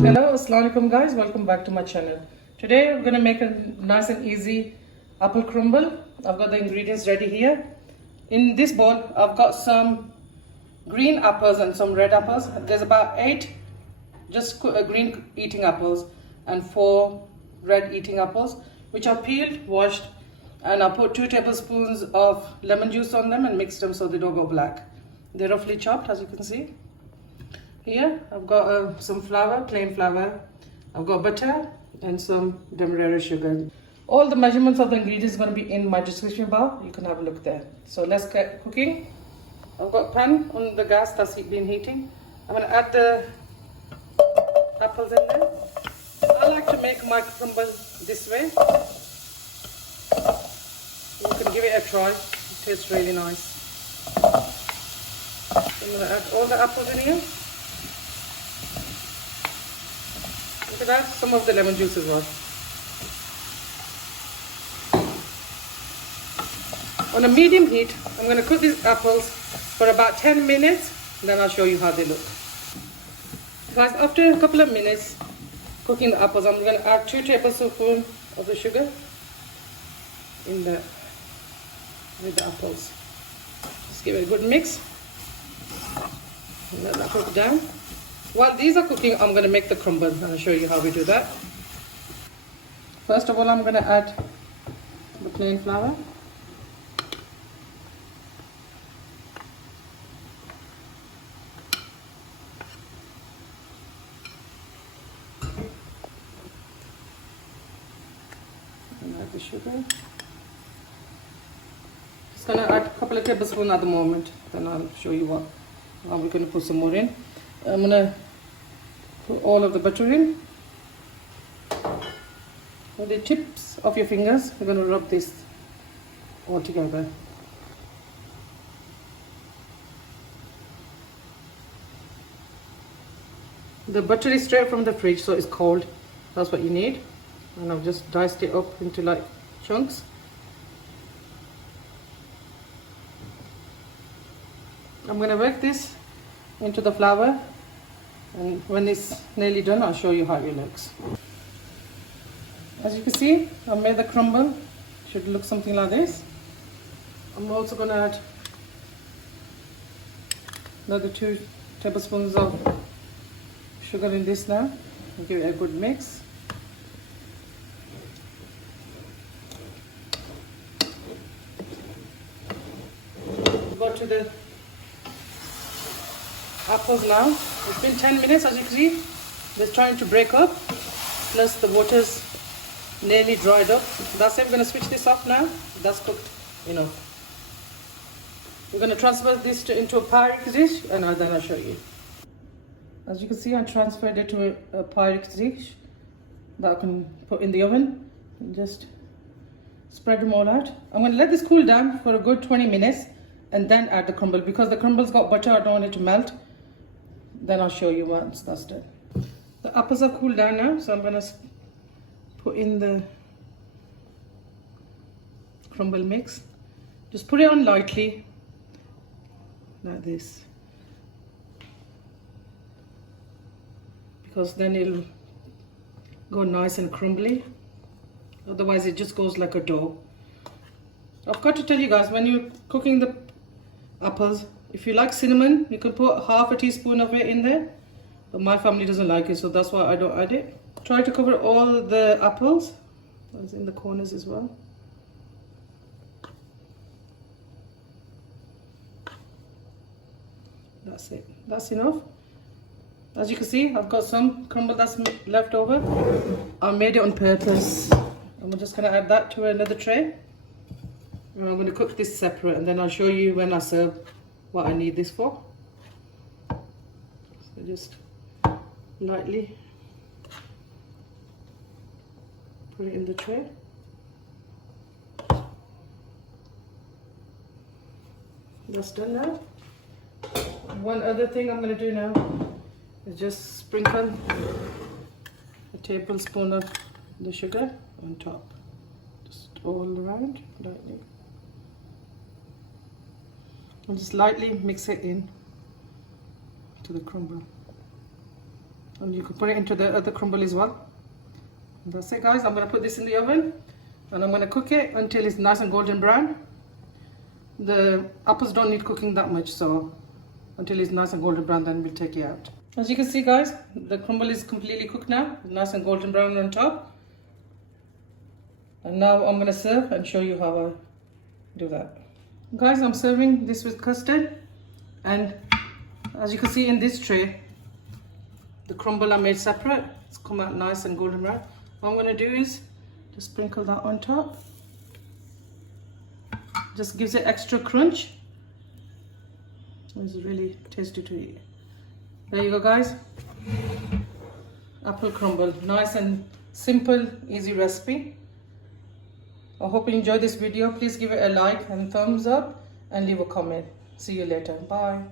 Hello, Assalamualaikum guys, welcome back to my channel. Today we're going to make a nice and easy apple crumble. I've got the ingredients ready here. In this bowl I've got some green apples and some red apples. There's about 8 just green eating apples and 4 red eating apples, which are peeled, washed, and I put 2 tablespoons of lemon juice on them and mixed them so they don't go black. They're roughly chopped, as you can see. Here I've got some flour, plain flour. I've got butter and some demerara sugar. All the measurements of the ingredients are going to be in my description bar. You can have a look there. So let's get cooking. I've got a pan on the gas that's been heating. I'm going to add the apples in there. I like to make my crumble this way. You can give it a try. It tastes really nice. I'm going to add all the apples in here. Look at that, some of the lemon juice as well. On a medium heat, I'm going to cook these apples for about 10 minutes, then I'll show you how they look. Guys, after a couple of minutes cooking the apples, I'm going to add 2 tablespoons of the sugar in there with the apples. Just give it a good mix. And let that cook down. While these are cooking, I'm going to make the crumble and I'll show you how we do that. First of all, I'm going to add the plain flour. And add the sugar. Just going to add a couple of tablespoons at the moment, then I'll show you what. Now we're going to put some more in. I'm going to put all of the butter in. With the tips of your fingers, you're going to rub this all together. The butter is straight from the fridge, so it's cold. That's what you need. And I've just diced it up into like chunks. I'm going to work this into the flour, and when it's nearly done, I'll show you how it looks. As you can see, I've made the crumble. Should look something like this. I'm also going to add another 2 tablespoons of sugar in this now and give it a good mix. Go to the apples now. It's been 10 minutes, as you can see. They're trying to break up, plus the water's nearly dried up. That's it. We're going to switch this off now. That's cooked enough. We're going to transfer this into a Pyrex dish, and then I'll show you. As you can see, I transferred it to a Pyrex dish that I can put in the oven and just spread them all out. I'm going to let this cool down for a good 20 minutes and then add the crumble, because the crumble's got butter. I don't want it to melt. Then I'll show you once that's done. The apples are cooled down now, so I'm going to put in the crumble mix. Just put it on lightly, like this, because then it'll go nice and crumbly. Otherwise it just goes like a dough. I've got to tell you guys, when you're cooking the apples, if you like cinnamon, you can put half a teaspoon of it in there, but my family doesn't like it, so that's why I don't add it. Try to cover all the apples, that's in the corners as well. That's it, that's enough. As you can see, I've got some crumble that's left over. I made it on purpose. I'm just going to add that to another tray. And I'm going to cook this separate, and then I'll show you when I serve what I need this for. So just lightly put it in the tray. That's done now. One other thing I'm going to do now is just sprinkle a tablespoon of the sugar on top, just all around lightly. And just lightly mix it in to the crumble. And you can put it into the other crumble as well. And that's it, guys. I'm going to put this in the oven and I'm going to cook it until it's nice and golden brown. The apples don't need cooking that much, so until it's nice and golden brown, then we'll take it out. As you can see, guys, the crumble is completely cooked now, nice and golden brown on top. And now I'm going to serve and show you how I do that. Guys, I'm serving this with custard, and as you can see in this tray, the crumble I made separate. It's come out nice and golden brown. What I'm going to do is just sprinkle that on top. Just gives it extra crunch. It's really tasty to eat. There you go, guys. Apple crumble, nice and simple, easy recipe. I hope you enjoyed this video. Please give it a like and thumbs up and leave a comment. See you later. Bye.